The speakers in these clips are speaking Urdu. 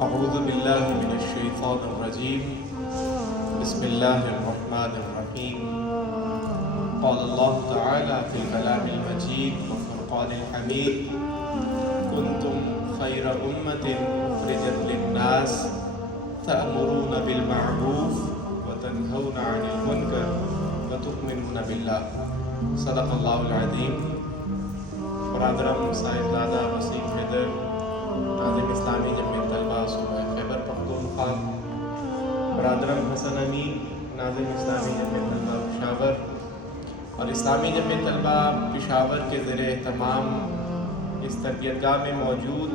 اعوذ باللہ من الشیطان الرجیم بسم اللہ الرحمن الرحیم قال اللہ تعالی فی الکلام المجید والفرقان الحمید کنتم خیر امت اخرجت للناس تأمرون بالمعروف وتنہون عن المنکر وتؤمنون باللہ صدق اللہ العظیم۔ برادرم صاحبزادہ وسیم حیدر ناظم اسلامی جمعیت طلبہ صوبہ خیبر پختونخوا، برادرم حسن امین ناظم اسلامی جمعیت طلبہ پشاور اور اسلامی جمعیت طلبہ پشاور کے زیر اہتمام اس تربیت گاہ میں موجود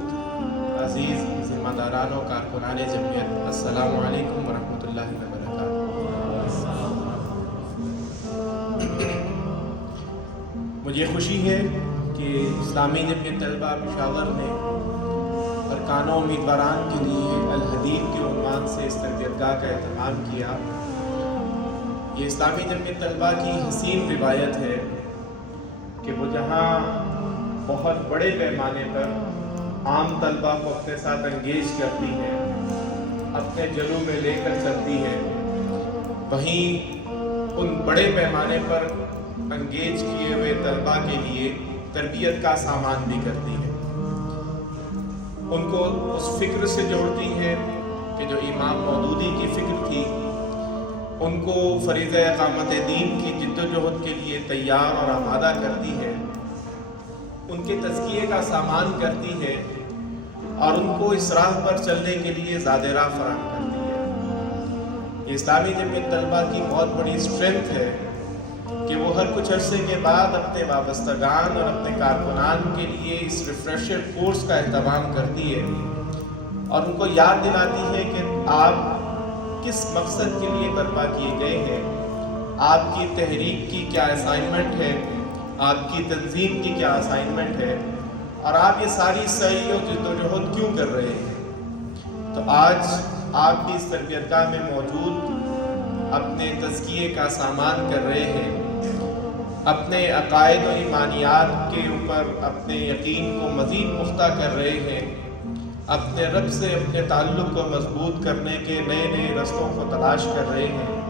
عزیز ذمہ داران و کارکنان جمعیت، السلام علیکم ورحمۃ اللہ وبرکاتہ۔ مجھے خوشی ہے کہ اسلامی جمعیت طلبہ پشاور نے ارکان و امیدواران کے لیے الحدیث کے عنوان سے اس تربیت گاہ کا اہتمام کیا۔ یہ اسلامی جمعیت طلبہ کی حسین روایت ہے کہ وہ جہاں بہت بڑے پیمانے پر عام طلبہ کو اپنے ساتھ انگیج کرتی ہے، اپنے جلوں میں لے کر چلتی ہے، وہیں ان بڑے پیمانے پر انگیج کیے ہوئے طلبہ کے لیے تربیت کا سامان بھی کرتی ہے، ان کو اس فکر سے جوڑتی ہے کہ جو امام مودودی کی فکر تھی، ان کو فریضہ اقامت دین کی جد و جہد کے لیے تیار اور آمادہ کرتی ہے، ان کے تزکیے کا سامان کرتی ہے اور ان کو اس راہ پر چلنے کے لیے زاد راہ فراہم کرتی ہے۔ یہ اسلامی جمعیت طلبہ کی بہت بڑی اسٹرینتھ ہے کہ وہ ہر کچھ عرصے کے بعد اپنے وابستگان اور اپنے کارکنان کے لیے اس ریفریشر کورس کا اہتمام کرتی ہے اور ان کو یاد دلاتی ہے کہ آپ کس مقصد کے لیے برپا کیے گئے ہیں، آپ کی تحریک کی کیا اسائنمنٹ ہے، آپ کی تنظیم کی کیا اسائنمنٹ ہے اور آپ یہ ساری سعی و جد و جہد کیوں کر رہے ہیں۔ تو آج آپ بھی اس تربیت گاہ میں موجود اپنے تزکیے کا سامان کر رہے ہیں، اپنے عقائد و ایمانیات کے اوپر اپنے یقین کو مزید پختہ کر رہے ہیں، اپنے رب سے اپنے تعلق کو مضبوط کرنے کے نئے نئے رستوں کو تلاش کر رہے ہیں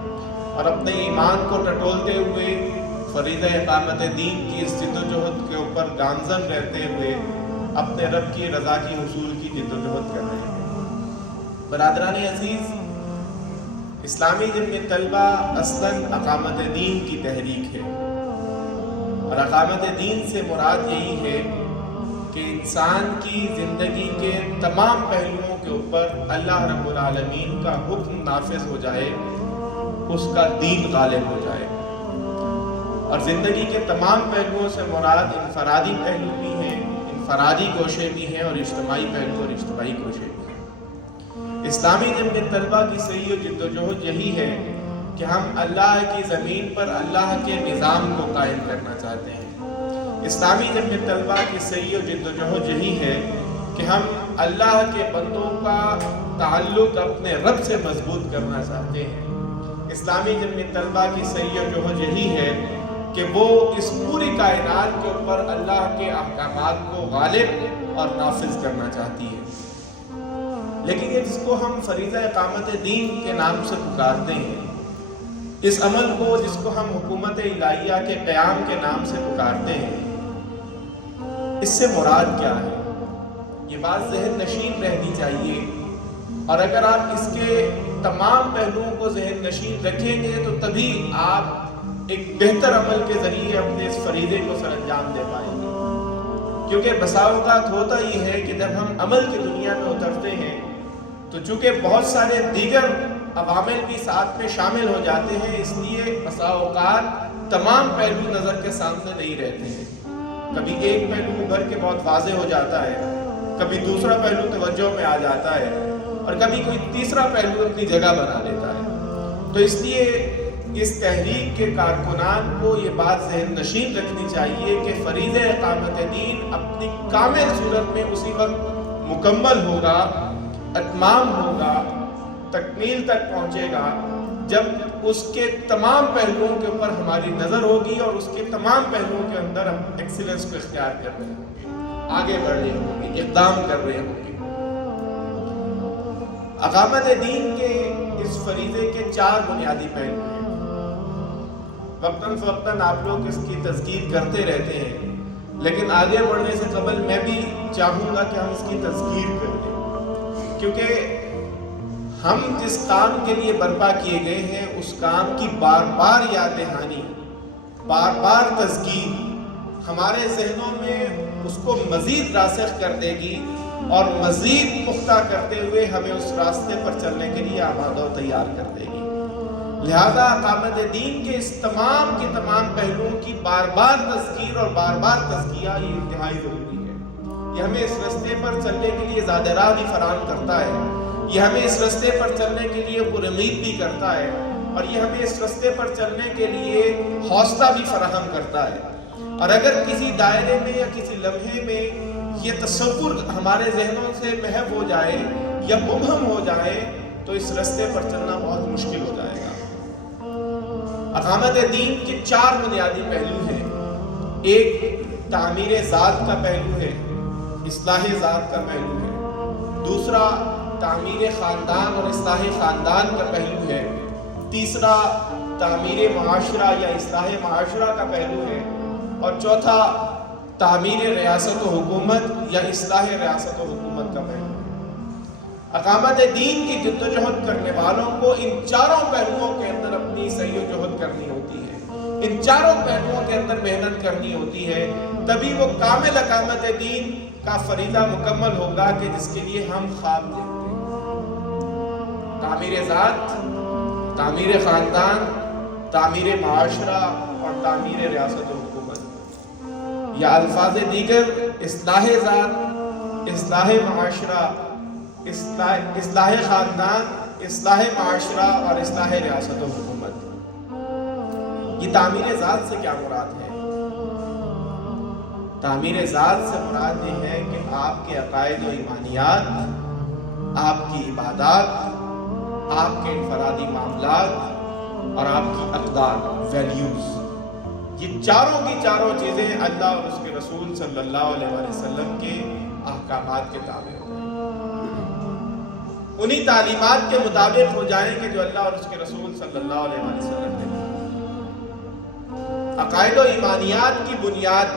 اور اپنے ایمان کو ٹٹولتے ہوئے فریضہ اقامت دین کی اس جد و جہد کے اوپر گامزن رہتے ہوئے اپنے رب کی رضا کی حصول کی جد و جہد کر رہے ہیں۔ برادران عزیز، اسلامی جمعیت طلبہ اصلاً اقامت دین کی تحریک ہے اور اقامت دین سے مراد یہی ہے کہ انسان کی زندگی کے تمام پہلوؤں کے اوپر اللہ رب العالمین کا حکم نافذ ہو جائے، اس کا دین غالب ہو جائے، اور زندگی کے تمام پہلوؤں سے مراد انفرادی پہلو بھی ہیں، انفرادی کوشش بھی ہیں اور اجتماعی پہلو اور اجتماعی کوشش بھی ہیں۔ اسلامی جمعیت طلبہ کی سعی و جد و جہد یہی ہے کہ ہم اللہ کی زمین پر اللہ کے نظام کو قائم کرنا چاہتے ہیں۔ اسلامی جمعیت طلبہ کی سعی و جد و جہد یہی ہے کہ ہم اللہ کے بندوں کا تعلق اپنے رب سے مضبوط کرنا چاہتے ہیں۔ اسلامی جمعیت طلبہ کی سعی و جہد یہی ہے کہ وہ اس پوری کائنات کے اوپر اللہ کے احکامات کو غالب اور نافذ کرنا چاہتی ہے۔ لیکن یہ جس کو ہم فریضہ اقامت دین کے نام سے پکارتے ہیں، اس عمل کو جس کو ہم حکومت الہیہ کے قیام کے نام سے پکارتے ہیں، اس سے مراد کیا ہے؟ یہ بات ذہن نشین رہنی چاہیے، اور اگر آپ اس کے تمام پہلوؤں کو ذہن نشین رکھیں گے تو تبھی آپ ایک بہتر عمل کے ذریعے اپنے اس فریضے کو سر انجام دے پائیں گے۔ کیونکہ بسا اوقات ہوتا یہ ہے کہ جب ہم عمل کی دنیا میں اترتے ہیں تو چونکہ بہت سارے دیگر عوامل بھی ساتھ میں شامل ہو جاتے ہیں، اس لیے بسا اوقات تمام پہلو نظر کے سامنے نہیں رہتے ہیں۔ کبھی ایک پہلو ابھر کے بہت واضح ہو جاتا ہے، کبھی دوسرا پہلو توجہ میں آ جاتا ہے اور کبھی کوئی تیسرا پہلو اپنی جگہ بنا لیتا ہے۔ تو اس لیے اس تحریک کے کارکنان کو یہ بات ذہن نشین رکھنی چاہیے کہ فریضہ اقامت دین اپنی کامل صورت میں اسی وقت مکمل ہوگا، اتمام ہوگا، تکمیل تک پہنچے گا جب اس کے تمام پہلوؤں کے اوپر ہماری نظر ہوگی اور اس کے تمام پہلوؤں کے اندر ہم ایکسیلنس کو اختیار کر رہے ہوں گے، آگے بڑھ رہے ہوں گے، اقدام کر رہے ہوں گے۔ اقامت دین کے اس فریضے کے 4 بنیادی پہلو ہیں۔ وقتاً فوقتاً آپ لوگ اس کی تذکیر کرتے رہتے ہیں، لیکن آگے بڑھنے سے قبل میں بھی چاہوں گا کہ ہم اس کی تذکیر کر لیں، کیونکہ ہم جس کام کے لیے برپا کیے گئے ہیں اس کام کی بار بار یاد دہانی، بار بار تذکیر ہمارے ذہنوں میں اس کو مزید راسخ کر دے گی اور مزید پختہ کرتے ہوئے ہمیں اس راستے پر چلنے کے لیے آمادہ و تیار کر دے گی۔ لہذا اقامت دین کے اس تمام کے تمام پہلوؤں کی بار بار تذکیر اور بار بار تزکیہ یہ انتہائی ضروری ہے۔ یہ ہمیں اس راستے پر چلنے کے لیے زیادہ راہ بھی فراہم کرتا ہے، یہ ہمیں اس راستے پر چلنے کے لیے پر امید بھی کرتا ہے، اور یہ ہمیں اس راستے پر چلنے کے لیے حوصلہ بھی فراہم کرتا ہے۔ اور اگر کسی دائرے میں یا کسی لمحے میں یہ تصور ہمارے ذہنوں سے محو ہو جائے یا مبہم ہو جائے تو اس راستے پر چلنا بہت مشکل ہو جائے گا۔ اقامت دین کے 4 بنیادی پہلو ہیں۔ ایک تعمیر ذات کا پہلو ہے، اصلاح ذات کا پہلو ہے۔ دوسرا تعمیر خاندان اور اصلاح خاندان کا پہلو ہے۔ تیسرا تعمیر معاشرہ یا اصلاح معاشرہ کا پہلو ہے، اور چوتھا تعمیر ریاست و حکومت یا اصلاح ریاست و حکومت کا پہلو ہے۔ اقامت دین کی جد و جہد کرنے والوں کو ان 4 پہلوؤں کے اندر اپنی سعی و جہد کرنی ہوتی ہے، ان 4 پہلوؤں کے اندر محنت کرنی ہوتی ہے، تبھی وہ کامل اقامت دین کا فریضہ مکمل ہوگا کہ جس کے لیے ہم خواب دیکھتے ہیں۔ تعمیر ذات، تعمیر خاندان، تعمیر معاشرہ اور تعمیر ریاست و حکومت، یا الفاظ دیگر اصلاح ذات، اصلاح معاشرہ، اصلاح خاندان، اصلاح معاشرہ اور اصلاح ریاست و حکومت۔ یہ تعمیر ذات سے کیا مراد ہے؟ تعمیر ذات سے مراد یہ ہے کہ آپ کے عقائد و ایمانیات، آپ کی عبادات، آپ کے انفرادی معاملات اور آپ کی اقدار، ویلیوز، یہ چاروں کی چاروں چیزیں اللہ اور اس کے رسول صلی اللہ علیہ وسلم کے احکامات کے تابع ہو جائیں، انہی تعلیمات کے مطابق ہو جائیں کہ جو اللہ اور اس کے رسول صلی اللہ علیہ وسلم نے دی۔ عقائد و ایمانیات کی بنیاد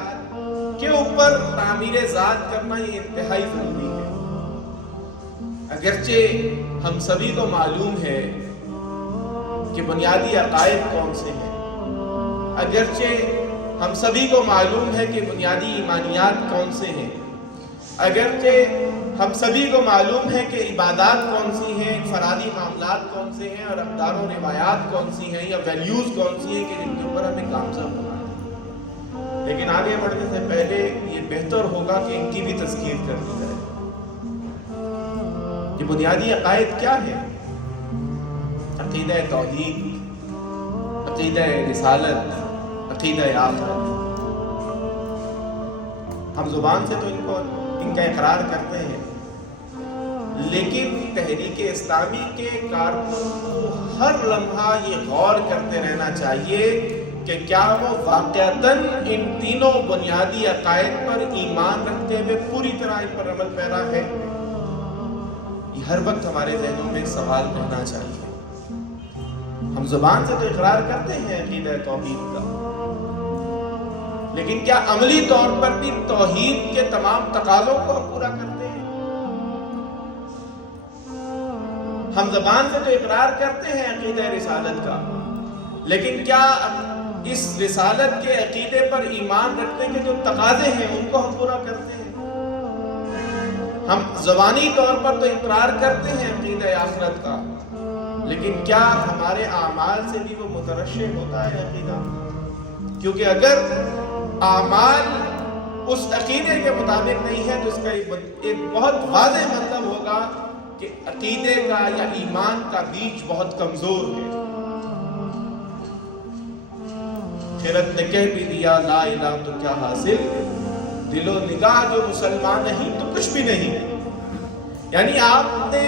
کے اوپر تعمیر ذات کرنا یہ انتہائی ضروری ہے۔ اگرچہ ہم سبھی کو معلوم ہے کہ بنیادی عقائد کون سے ہیں، اگرچہ ہم سبھی کو معلوم ہے کہ بنیادی ایمانیات کون سے ہیں، اگرچہ ہم سبھی کو معلوم ہے کہ عبادات کون سی ہیں، انفرادی معاملات کون سے ہیں، اور اقدار و روایات کون سی ہیں یا ویلیوز کون سی ہیں کہ جن کے اوپر ہمیں گامزن ہونا ہے، لیکن آگے بڑھنے سے پہلے یہ بہتر ہوگا کہ ان کی بھی تذکیر کر دی جائے۔ یہ بنیادی عقائد کیا ہے؟ عقیدہ توحید، عقیدہ رسالت، عقیدہ آخرت۔ ہم زبان سے تو ان کا اقرار کرتے ہیں، لیکن تحریک اسلامی کے کارکنوں کو ہر لمحہ یہ غور کرتے رہنا چاہیے کہ کیا وہ واقعتاً ان تینوں بنیادی عقائد پر ایمان رکھتے ہوئے پوری طرح ان پر عمل پیرا ہے۔ یہ ہر وقت ہمارے ذہنوں میں سوال رہنا چاہیے۔ ہم زبان سے تو اقرار کرتے ہیں عقیدہ توحید کا، لیکن کیا عملی طور پر بھی توحید کے تمام تقاضوں کو پورا کرتے ہیں؟ ہم زبان سے تو اقرار کرتے ہیں عقیدہ رسالت کا، لیکن کیا اس رسالت کے عقیدے پر ایمان رکھنے کے جو تقاضے ہیں ان کو ہم پورا کرتے ہیں؟ ہم زبانی طور پر تو اقرار کرتے ہیں عقیدہ آخرت کا، لیکن کیا ہمارے اعمال سے بھی وہ مترشح ہوتا ہے عقیدہ؟ کیونکہ اگر اعمال اس عقیدے کے مطابق نہیں ہے تو اس کا ایک بہت واضح مطلب ہوگا کہ عقیدے کا یا ایمان کا بیج بہت کمزور ہے۔ خیرت نے کہہ بھی دیا لا الہ تو کیا حاصل، دل و نگاہ جو مسلمان نہیں تو کچھ بھی نہیں۔ یعنی آپ نے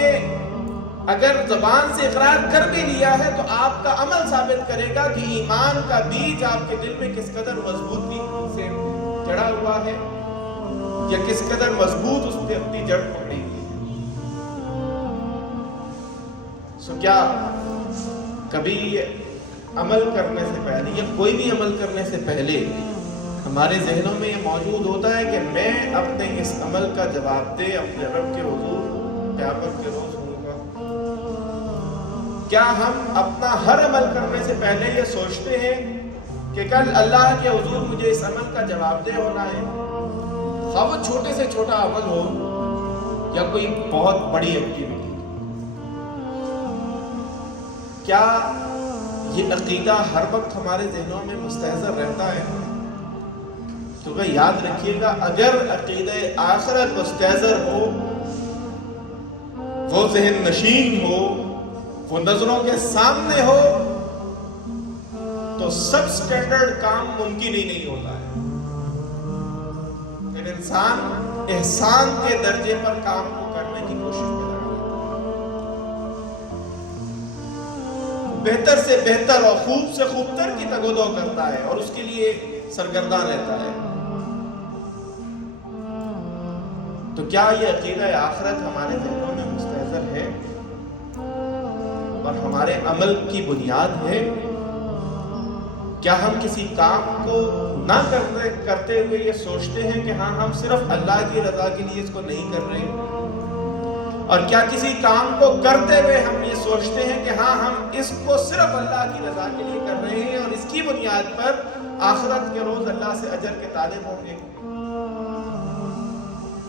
اگر زبان سے اقرار کر بھی لیا ہے تو آپ کا عمل ثابت کرے گا کہ ایمان کا بیج آپ کے دل میں کس قدر مضبوطی سے جڑا ہوا ہے یا کس قدر مضبوط اس نے اپنی جڑ پکڑی ہے۔ سو کیا کبھی عمل کرنے سے پہلے یا کوئی بھی عمل کرنے سے پہلے ہمارے ذہنوں میں یہ موجود ہوتا ہے کہ میں اپنے اس عمل کا جواب دے اپنے رب کے حضور قیامت کے روز ہوں گا؟ کیا ہم اپنا ہر عمل کرنے سے پہلے یہ سوچتے ہیں کہ کل اللہ کے حضور مجھے اس عمل کا جواب دہ ہونا ہے، خواہ وہ چھوٹے سے چھوٹا عمل ہو یا کوئی بہت بڑی ایکٹیویٹی؟ کیا یہ عقیدہ ہر وقت ہمارے ذہنوں میں مستحضر رہتا ہے؟ کیونکہ یاد رکھیے گا، اگر عقیدہ آخرت مستحضر ہو، وہ ذہن نشین ہو، وہ نظروں کے سامنے ہو، تو سب سٹینڈرڈ کام ممکن ہی نہیں ہوتا ہے۔ پھر انسان احسان کے درجے پر کام کو کرنے کی کوشش میں لگا بہتر سے بہتر اور خوب سے خوب تر کی تگ و دو کرتا ہے اور اس کے لیے سرگرداں رہتا ہے۔ تو کیا یہ عقیدہ آخرت ہمارے ذہنوں میں مستحضر ہے اور ہمارے عمل کی بنیاد ہے؟ کیا ہم کسی کام کو نہ کرتے ہوئے یہ سوچتے ہیں کہ ہاں ہم صرف اللہ کی رضا کے لیے اس کو نہیں کر رہے؟ اور کیا کسی کام کو کرتے ہوئے ہم یہ سوچتے ہیں کہ ہاں ہم اس کو صرف اللہ کی رضا کے لیے کر رہے ہیں اور اس کی بنیاد پر آخرت کے روز اللہ سے اجر کے طالب ہوں گے؟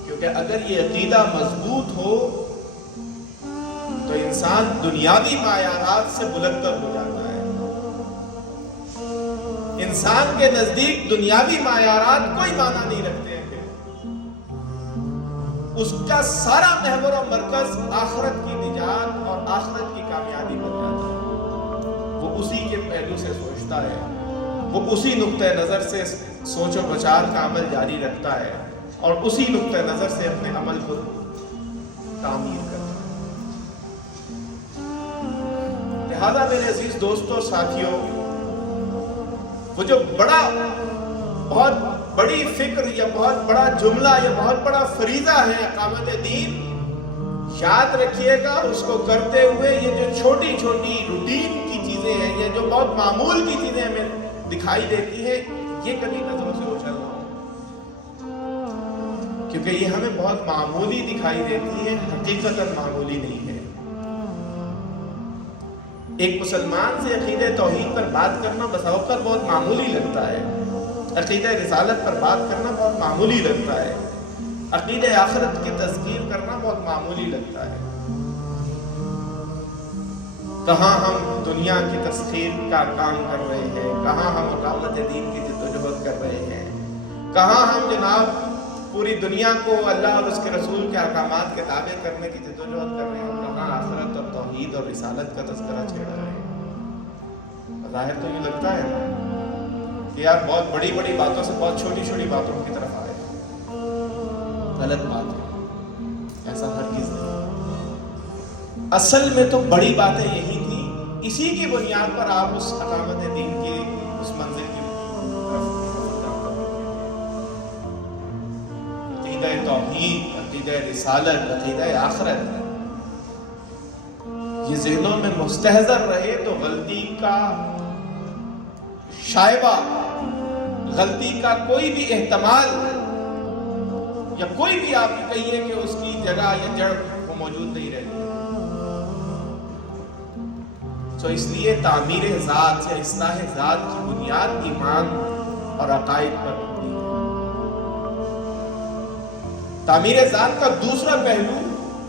کیونکہ اگر یہ عقیدہ مضبوط ہو تو انسان دنیاوی معیارات سے بلندتر ہو جاتا ہے۔ انسان کے نزدیک دنیاوی معیارات کوئی معنی نہیں رکھتے ہیں، اس کا سارا محور و مرکز آخرت کی نجات اور آخرت کی کامیابی بن جاتا ہے۔ وہ اسی کے پہلو سے سوچتا ہے، وہ اسی نقطہ نظر سے سوچ و بچار کا عمل جاری رکھتا ہے اور اسی نقطہ نظر سے اپنے عمل کو تعمیر کرتا ہے۔ لہذا میرے عزیز دوستوں، ساتھیوں، وہ جو بہت بڑی فکر یا بہت بڑا جملہ یا بہت بڑا فریضہ ہے اقامت دین، یاد رکھیے گا اس کو کرتے ہوئے یہ جو چھوٹی چھوٹی روٹین کی چیزیں ہیں یا جو بہت معمول کی چیزیں ہمیں دکھائی دیتی ہیں، یہ کبھی نظروں سے اوچھل نہ ہو، کیونکہ یہ ہمیں بہت معمولی دکھائی دیتی ہے، حقیقتاً معمولی نہیں ہے۔ ایک مسلمان سے عقیدہ توحید پر بات کرنا بسا اوقات بہت معمولی لگتا ہے، عقیدہ رسالت پر بات کرنا بہت معمولی لگتا ہے، عقیدہ آخرت کی تذکیر کرنا بہت معمولی لگتا ہے۔ کہاں ہم دنیا کی تسخیر کا کام کر رہے ہیں، کہاں ہم اقامت دین کی جدوجہد کر رہے ہیں، کہاں ہم جناب پوری دنیا کو اللہ اور اس کے رسول کے احکامات کے تابع کرنے کی جدوجہد کر رہے ہیں، اور کہاں آخرت اور توحید اور رسالت کا تذکرہ چھیڑ رہے ہیں۔ ظاہر تو یہ لگتا ہے کہ یار بہت بڑی بڑی باتوں سے بہت چھوٹی چھوٹی باتوں کی طرف آئے، غلط بات ہے، ایسا ہرگز نہیں۔ اصل میں تو بڑی باتیں یہی تھیں، اسی کی بنیاد پر آپ اس اقامت دین کی اس منزل کی عقیدہ توحید، عقیدہ رسالت، عقیدہ آخرت یہ ذہنوں میں مستحضر رہے تو غلطی کا شائبہ، غلطی کا کوئی بھی احتمال یا کوئی بھی آپ کہیے کہ اس کی جگہ یا جڑ وہ موجود نہیں رہتی۔ تو اس لیے تعمیر ذات یا اصلاح ذات کی بنیاد ایمان اور عقائد پر ہوتی ہے۔ تعمیر ذات کا دوسرا پہلو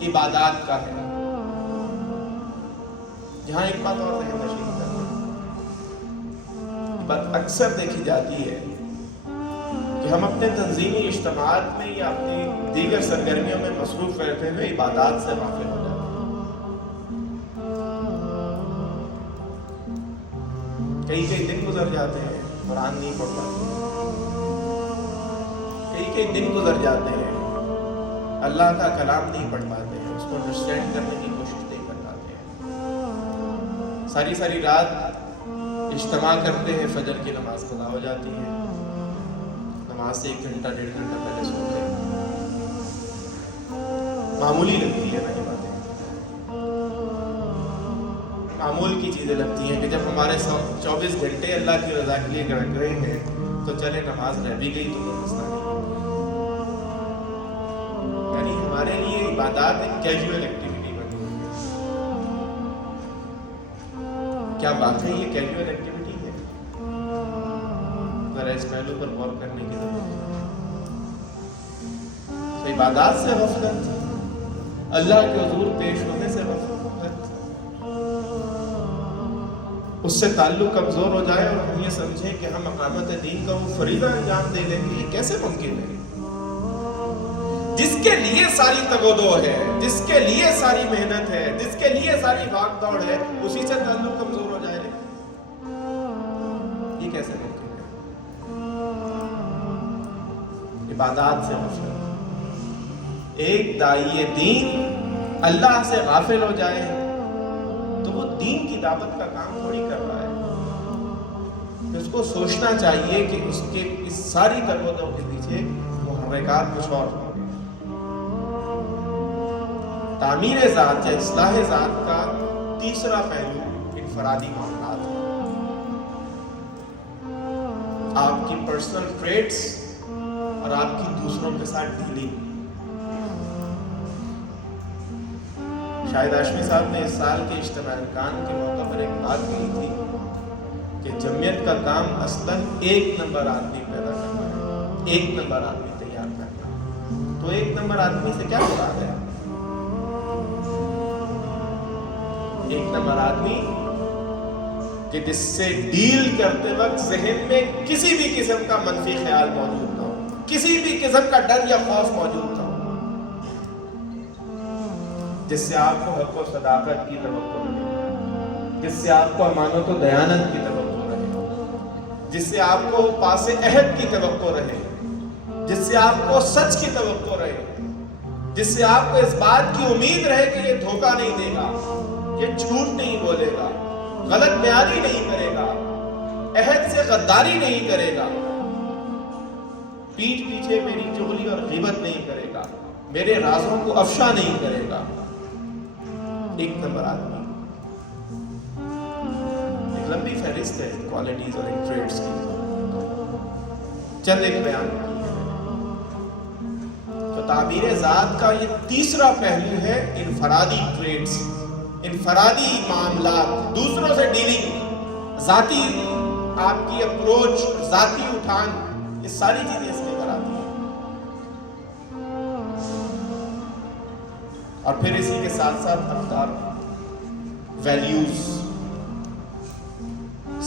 عبادات کا ہے۔ یہاں ایک بات اور ذہن نشین کرنا، بات اکثر دیکھی جاتی ہے کہ ہم اپنے تنظیمی اجتماعات میں یا اپنی دیگر سرگرمیوں میں مصروف رہتے ہوئے عبادات سے غافل ہو جاتے ہیں۔ کئی دن گزر جاتے ہیں، قرآن نہیں پڑھ پاتے، کئی دن گزر جاتے ہیں، اللہ کا کلام نہیں پڑھ پاتے ہیں، اس کو انڈرسٹینڈ کرنے کی کوشش نہیں کر پاتے ہیں، ساری رات اجتماع کرتے ہیں، فجر کی نماز قضا ہو جاتی ہے، نماز سے 1 گھنٹہ 1.5 گھنٹہ پہلے سوتے ہیں۔ معمولی لگتی ہے نا یہ باتیں، معمول کی چیزیں لگتی ہیں کہ جب ہمارے 24 گھنٹے اللہ کی رضا کے لیے گڑک رہے ہیں تو چلے نماز رہ بھی گئی تو کوئی مسئلہ نہیں. یعنی ہمارے لیے عبادات ایک کیجول ایکٹیویٹی بن گئی. کیا واقعی یہ کیجول ایکٹیویٹی ہے؟ ذرا اس پہلو پر غور کرنے کی ضرورت ہے. تو عبادات سے غفلت، اللہ کے حضور پیش ہونے سے غفلت، اس سے تعلق کمزور ہو جائے اور ہم یہ سمجھیں کہ ہم اقامت دین کا وہ فریضہ انجام دے دیں گے، یہ کیسے ممکن ہے؟ جس کے لیے ساری تگودو ہے، جس کے لیے ساری محنت ہے، جس کے لیے ساری بھاگ دوڑ ہے، اسی سے تعلق کمزور ہو جائے، یہ کیسے ممکن ہے؟ عبادات سے غفلت. ایک داعی دین اللہ سے غافل ہو جائے تو وہ دین کی دعوت کا کام تھوڑی کر رہا ہے. اس کو سوچنا چاہیے کہ اس کے اس ساری تگودو کے پیچھے محرکات کچھ اور ہوں. تعمیر ذات یا اصلاح ذات کا تیسرا پہلو انفرادی معاملات ہے. آپ کی پرسنل ٹریٹس اور آپ کی دوسروں کے ساتھ ڈیلنگ. شاہد ہاشمی صاحب نے اس سال کے اجتماع ارکان کے موقع پر ایک بات کہی تھی کہ جمعیت کا کام اصلاً 1 نمبر آدمی پیدا کرنا ہے، 1 نمبر آدمی تیار کرنا. تو 1 نمبر آدمی سے کیا مراد ہے؟ 1 نمبر آدمی کہ جس سے ڈیل کرتے وقت ذہن میں کسی بھی قسم کا منفی خیال موجود نہ ہو، کسی بھی قسم کا ڈر یا خوف موجود نہ ہو، جس سے آپ کو حق و صداقت کی توقع رہے، جس سے آپ کو امانت و دیانت کی توقع رہے، جس سے آپ کو پاس عہد کی توقع رہے، جس سے آپ کو سچ کی توقع رہے، جس سے آپ کو اس بات کی امید رہے کہ یہ دھوکہ نہیں دے گا، یہ جھوٹ نہیں بولے گا، غلط بیانی نہیں کرے گا، عہد سے غداری نہیں کرے گا، پیٹھ پیچھے میری چغلی اور غیبت نہیں کرے گا، میرے رازوں کو افشا نہیں کرے گا. 1 نمبر آدمی. ایک لمبی فہرست ہے کوالٹیز اور ٹریٹس کی، چند ایک بیان کی ہے. تو تعبیر ذات کا یہ تیسرا پہلو ہے انفرادی ٹریٹس، انفرادی معاملات، دوسروں سے ڈیلنگ، ذاتی آپ کی اپروچ، ذاتی اٹھان، یہ ساری چیزیں اس کے اندر آتی ہیں. اور پھر اسی کے ساتھ ساتھ اقدار، ویلیوز.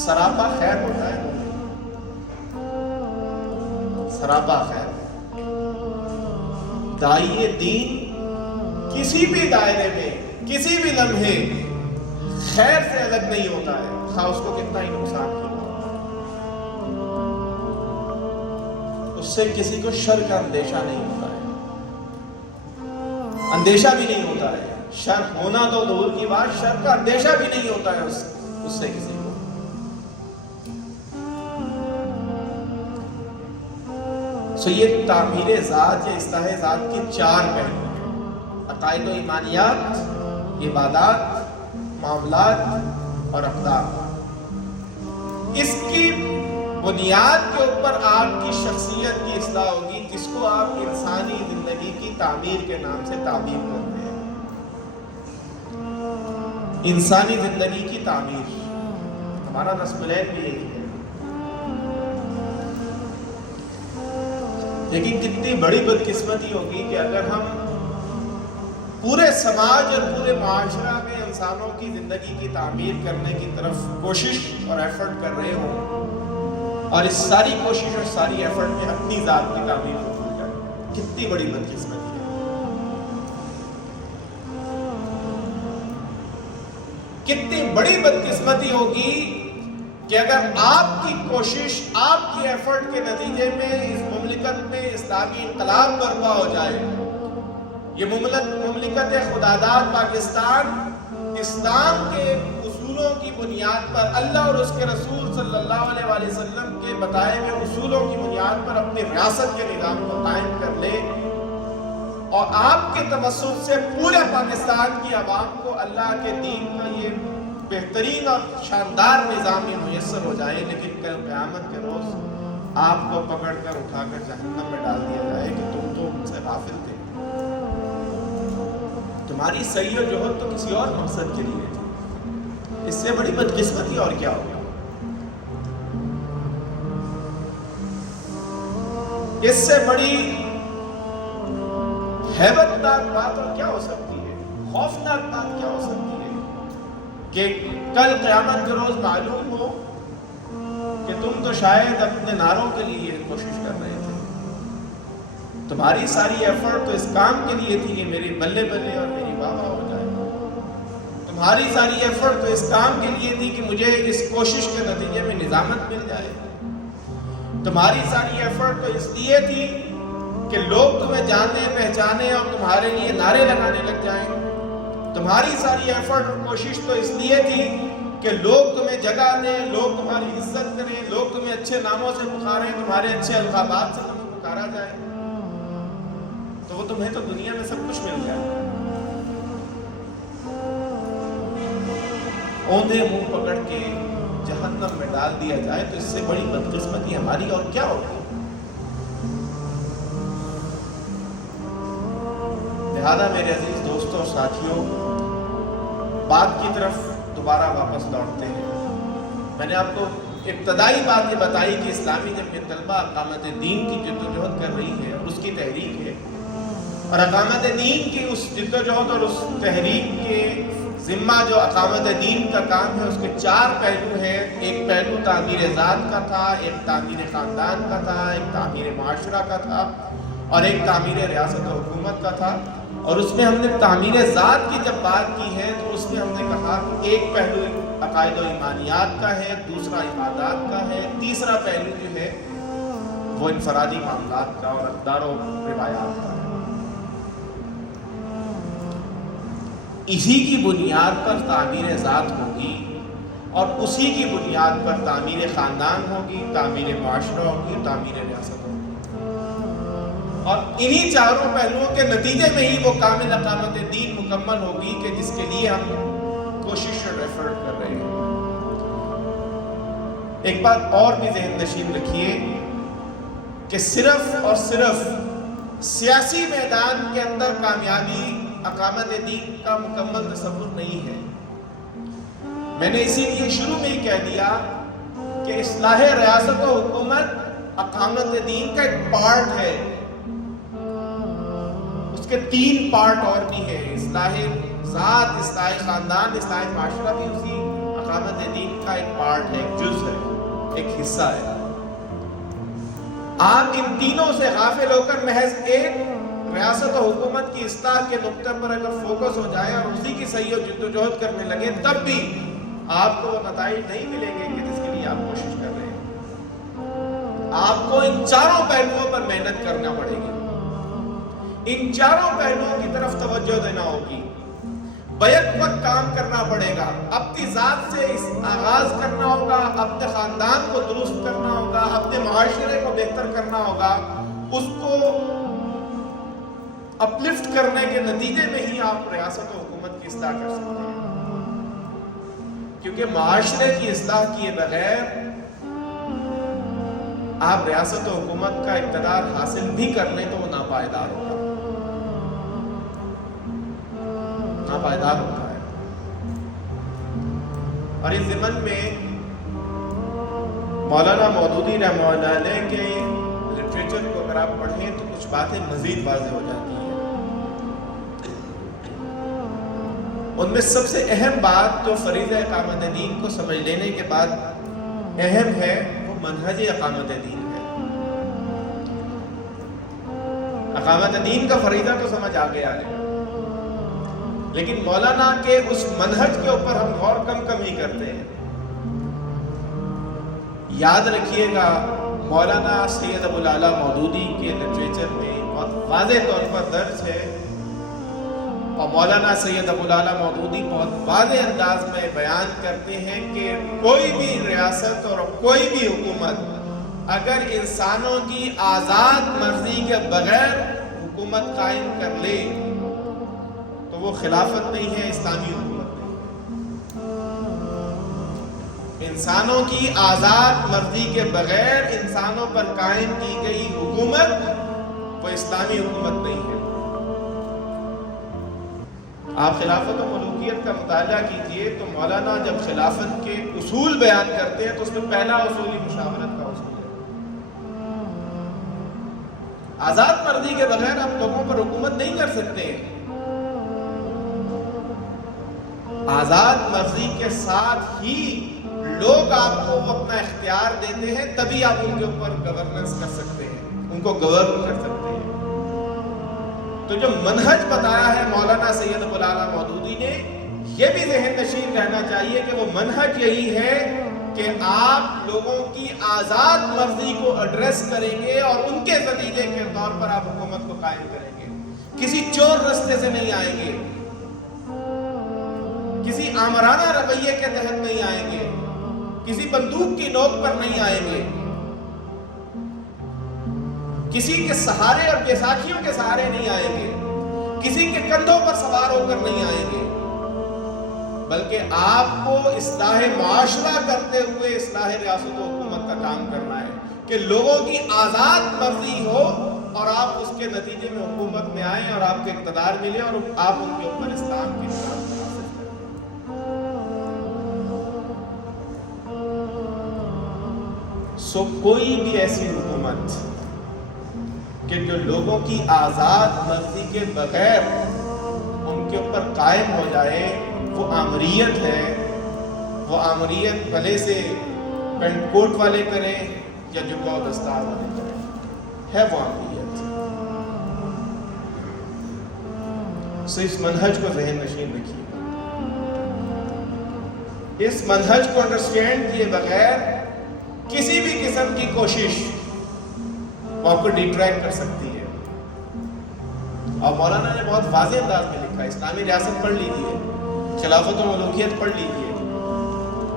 سراپا خیر ہوتا ہے، سراپا خیر. داعی دین کسی بھی دائرے میں، کسی بھی لمحے خیر سے الگ نہیں ہوتا ہے، خواہ اس کو کتنا ہی نقصان کیا. اس سے کسی کو شر کا اندیشہ نہیں ہوتا ہے، اندیشہ بھی نہیں ہوتا ہے. شر ہونا تو دور کی بات، شر کا اندیشہ بھی نہیں ہوتا ہے اس سے کسی کو. سو یہ تعمیر ذات یا اصلاح ذات کے 4 پہلو ہیں: عقائد و ایمانیات، عبادات، معاملات اور اقدار. اس کی بنیاد کے اوپر آپ کی شخصیت کی اصلاح ہوگی، جس کو آپ انسانی زندگی کی تعمیر کے نام سے تعبیر کرتے ہیں. انسانی زندگی کی تعمیر ہمارا نصب العین بھی یہی ہے. لیکن کتنی بڑی بدقسمتی ہوگی کہ اگر ہم پورے سماج اور پورے معاشرہ میں انسانوں کی زندگی کی تعمیر کرنے کی طرف کوشش اور ایفرٹ کر رہے ہوں، اور اس ساری کوشش اور ساری ایفرٹ میں اپنی ذات کی تعمیر کو بھول جائے. کتنی بڑی بدقسمتی ہے. کتنی بڑی بدقسمتی ہوگی کہ اگر آپ کی کوشش، آپ کی ایفرٹ کے نتیجے میں اس مملکت میں اسلامی انقلاب برپا ہو جائے، یہ مملکت خداداد پاکستان اسلام کے اصولوں کی بنیاد پر، اللہ اور اس کے رسول صلی اللہ علیہ وآلہ وسلم کے بتائے ہوئے اصولوں کی بنیاد پر اپنی ریاست کے نظام کو قائم کر لے، اور آپ کے توسط سے پورے پاکستان کی عوام کو اللہ کے دین کا یہ بہترین اور شاندار نظام میسر ہو جائے، لیکن کل قیامت کے روز آپ کو پکڑ کر اٹھا کر جہنم میں ڈال دیا جائے کہ تم تو ان سے غافل تھے، تمہاری سعی و جہد تو کسی اور مقصد کے لیے تھی، اس سے بڑی بدقسمتی اور کیا ہوگا؟ اس سے بڑی ہیبتناک بات اور کیا ہو سکتی ہے، خوفناک بات کیا ہو سکتی ہے کہ کل قیامت کے روز معلوم ہو کہ تم تو شاید اپنے نعروں کے لیے کوشش کر رہے تھے، تمہاری ساری ایفرٹ تو اس کام کے لیے تھی کہ میری بلے بلے اور میری واہ واہ ہو جائے، تمہاری ساری ایفرٹ تو اس کام کے لیے تھی کہ مجھے اس کوشش کے نتیجے میں نظامت مل جائے، تمہاری ساری ایفرٹ تو اس لیے تھی کہ لوگ تمہیں جانے پہچانے اور تمہارے لیے نعرے لگانے لگ جائیں، تمہاری ساری ایفرٹ اور کوشش تو اس لیے تھی کہ لوگ تمہیں جگہ دیں، لوگ تمہاری عزت کریں، لوگ تمہیں اچھے ناموں سے پکاریں، تمہارے اچھے القابات سے تمہیں پکارا جائے، تو وہ تمہیں تو دنیا میں سب کچھ مل گیا، اوندھے منہ پکڑ کے جہنم میں ڈال دیا جائے تو اس سے بڑی بدقسمتی ہماری اور کیا ہوگی؟ لہذا میرے عزیز دوستوں اور ساتھیوں، بات کی طرف دوبارہ واپس لوٹتے ہیں۔ میں نے آپ کو ابتدائی بات یہ بتائی کہ اسلامی جمعیت طلبہ اقامت دین کی جدوجہد کر رہی ہے اور اس کی تحریک ہے، اور اقامت دین کی اس جدوجہد اور اس تحریک کے ذمہ جو اقامت دین کا کام ہے اس کے 4 پہلو ہیں۔ ایک پہلو تعمیر ذات کا تھا، ایک تعمیر خاندان کا تھا، ایک تعمیر معاشرہ کا تھا، اور ایک تعمیر ریاست و حکومت کا تھا۔ اور اس میں ہم نے تعمیر ذات کی جب بات کی ہے تو اس میں ہم نے کہا کہ ایک پہلو عقائد و ایمانیات کا ہے، دوسرا عبادات کا ہے، تیسرا پہلو جو ہے وہ انفرادی معاملات کا اور اقدار و روایات کا ہے۔ اسی کی بنیاد پر تعمیر ذات ہوگی اور اسی کی بنیاد پر تعمیر خاندان ہوگی، تعمیر معاشرہ ہوگی، تعمیر ریاست ہوگی، اور انہی چاروں پہلوؤں کے نتیجے میں ہی وہ کامل اقامت دین مکمل ہوگی کہ جس کے لیے ہم کوشش اور ایفرٹ کر رہے ہیں۔ ایک بات اور بھی ذہن نشین رکھیے کہ صرف اور صرف سیاسی میدان کے اندر کامیابی اقامت دین کا مکمل تصور نہیں ہے۔ میں نے اسی لیے شروع میں ہی کہہ دیا کہ اصلاح ریاست و حکومت اقامت دین کا ایک پارٹ ہے، اس کے 3 پارٹ اور بھی ہیں، اصلاح ذات، اصلاح خاندان، اصلاح معاشرہ بھی اسی اقامت دین کا ایک پارٹ ہے، ایک جز ہے، ایک حصہ ہے۔ آپ ان تینوں سے غافل ہو کر محض ایک ریاست و حکومت کی اصلاح کے نقطے پر اگر فوکس ہو جائے اور اسی کی صحیح و جدوجہد کرنے لگے تب بھی آپ کو وہ نتائج نہیں ملیں گے کہ جس کے لیے آپ کوشش کر رہے ہیں۔ آپ کو ان چاروں پہلوؤں پر محنت کرنا پڑے گی، ان چاروں پہلوؤں کی طرف توجہ دینا ہوگی، بیک وقت کام کرنا پڑے گا، اپنی ذات سے آغاز کرنا ہوگا، اپنے خاندان کو درست کرنا ہوگا، اپنے معاشرے کو بہتر کرنا ہوگا، اس کو اپلفٹ کرنے کے نتیجے میں ہی آپ ریاست و حکومت کی اصلاح کر سکتے ہیں، کیونکہ معاشرے کی اصلاح کیے بغیر آپ ریاست و حکومت کا اقتدار حاصل بھی کر لیں تو وہ ناپائیدار ہوگا، ناپائیدار ہوتا ہے۔ اور اس ضمن میں مولانا مودودی رحمہ اللہ علیہ کے لٹریچر کو اگر آپ پڑھیں تو کچھ باتیں مزید واضح ہو جاتی ہیں۔ ان میں سب سے اہم بات جو فریضہ اقامت دین کو سمجھ لینے کے بعد اہم ہے وہ منہج اقامت دین ہے۔ اقامت دین کا فریضہ تو سمجھ آ گیا ہے، لیکن مولانا کے اس منہج کے اوپر ہم غور کم ہی کرتے ہیں۔ یاد رکھیے گا مولانا سید ابو الاعلیٰ مودودی کے لٹریچر میں بہت واضح طور پر درج ہے، اور مولانا سید ابو الاعلیٰ مودودی بہت واضح انداز میں بیان کرتے ہیں کہ کوئی بھی ریاست اور کوئی بھی حکومت اگر انسانوں کی آزاد مرضی کے بغیر حکومت قائم کر لے تو وہ خلافت نہیں ہے، اسلامی حکومت نہیں۔ انسانوں کی آزاد مرضی کے بغیر انسانوں پر قائم کی گئی حکومت وہ اسلامی حکومت نہیں ہے۔ آپ خلافت و ملوکیت کا مطالعہ کیجئے تو مولانا جب خلافت کے اصول بیان کرتے ہیں تو اس میں پہلا اصول ہی مشاورت کا اصول ہے۔ آزاد مرضی کے بغیر آپ لوگوں پر حکومت نہیں کر سکتے ہیں۔ آزاد مرضی کے ساتھ ہی لوگ آپ کو وہ اپنا اختیار دیتے ہیں، تبھی آپ ان کے اوپر گورننس کر سکتے ہیں، ان کو گورن کر سکتے ہیں۔ تو جو منہج بتایا ہے مولانا سید ابو الاعلیٰ مودودی نے، یہ بھی ذہن نشین رہنا چاہیے کہ وہ منہج یہی ہے کہ آپ لوگوں کی آزاد مرضی کو ایڈریس کریں گے اور ان کے نتیجے کے طور پر آپ حکومت کو قائم کریں گے۔ کسی چور رستے سے نہیں آئیں گے، کسی آمرانہ رویے کے تحت نہیں آئیں گے، کسی بندوق کی نوک پر نہیں آئیں گے، کسی کے سہارے اور بیساکھیوں کے سہارے نہیں آئیں گے، کسی کے کندھوں پر سوار ہو کر نہیں آئیں گے، بلکہ آپ کو اصلاح معاشرہ کرتے ہوئے اصلاح ریاست و حکومت کا کام کرنا ہے کہ لوگوں کی آزاد مرضی ہو اور آپ اس کے نتیجے میں حکومت میں آئیں اور آپ کے اقتدار ملے اور آپ ان کے اوپر اسلام کی نظام حاصل کریں۔ سو کوئی بھی ایسی حکومت کہ جو لوگوں کی آزاد مرضی کے بغیر ان کے اوپر قائم ہو جائے، وہ آمریت ہے۔ وہ آمریت بھلے سے پینٹ کوٹ والے کریں یا جبہ و دستار والے کریں، ہے وہ آمریت۔ سو اس منہج کو ذہن نشین رکھیے، اس منہج کو انڈرسٹینڈ کیے بغیر کسی بھی قسم کی کوشش وہ آپ کو ڈیٹریکٹ کر سکتی ہے۔ اور مولانا نے بہت واضح انداز میں لکھا ہے، اسلامی ریاست پڑھ لیجیے، خلافت و ملوکیت پڑھ لیجیے،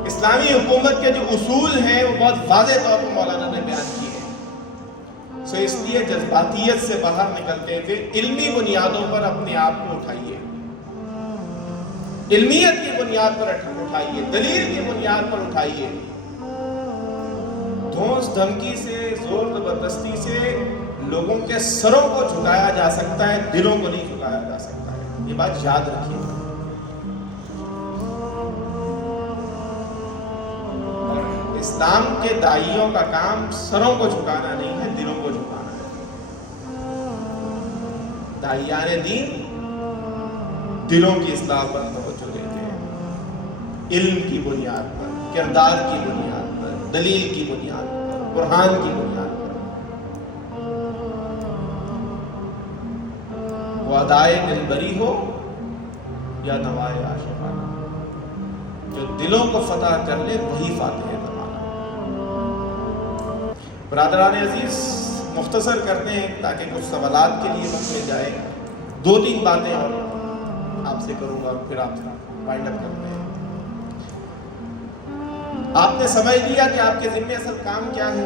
اسلامی حکومت کے جو اصول ہیں وہ بہت واضح طور پر مولانا نے بیان کیے ہیں۔ سو اس لیے جذباتیت سے باہر نکلتے ہوئے علمی بنیادوں پر اپنے آپ کو اٹھائیے، علمیت کی بنیاد پر اٹھائیے، دلیل کی بنیاد پر اٹھائیے۔ دھونس دھمکی سے، زور زبردستی سے لوگوں کے سروں کو جھکایا جا سکتا ہے، دلوں کو نہیں جھکایا جا سکتا ہے، یہ بات یاد رکھیے۔ اور اسلام کے داعیوں کا کام سروں کو جھکانا نہیں ہے، دلوں کو جھکانا ہے۔ داعیان دین دلوں کی اصلاح پر توجہ دیتے ہیں، علم کی بنیاد پر، کردار کی بنیاد پر، دلیل کی بنیاد پر، برہان کی بنیاد پر۔ وہ ادائے دلبری ہو یا نوائے عاشقانہ، جو دلوں کو فتح کر لے وہی فاتح زمانہ۔ برادران عزیز، مختصر کرتے ہیں تاکہ کچھ سوالات کے لیے وقت مل جائے۔ دو تین باتیں اور آپ سے کروں گا، پھر آپ وائنڈ اپ کرتے ہیں۔ آپ نے سمجھ لیا کہ آپ کے ذمہ اصل کام کیا ہے،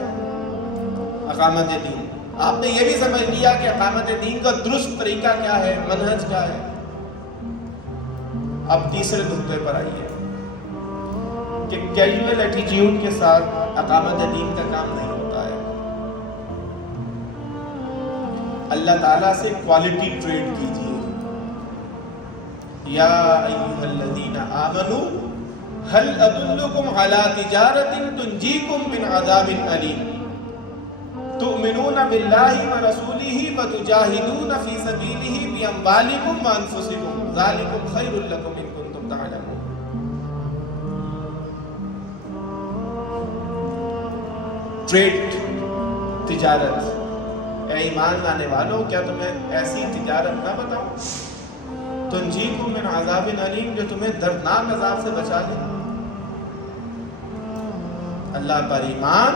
اقامت دین۔ آپ نے یہ بھی سمجھ لیا کہ اقامت دین کا درست طریقہ کیا ہے، منہج کیا ہے۔ اب تیسرے نقطے پر آئیے کہ کیجول ایٹیٹیوڈ کے ساتھ اقامت دین کا کام نہیں ہوتا ہے۔ اللہ تعالیٰ سے کوالٹی ٹریڈ کیجیے۔ یا ایھا الذین آمنوا هل ادلکم علی تجارۃ تنجیکم من عذاب الیم تؤمنون باللہ ورسولہ وتجاہدون فی سبیلہ باموالکم وانفسکم ذالکم خیر لکم ان کنتم تعلمون۔ ٹریڈ، تجارت۔ اے ایمان لانے والوں، کیا تمہیں ایسی تجارت نہ بتاؤں تنجیکم من عذاب علیم، جو تمہیں دردناک عذاب سے بچا دے۔ اللہ پر ایمان،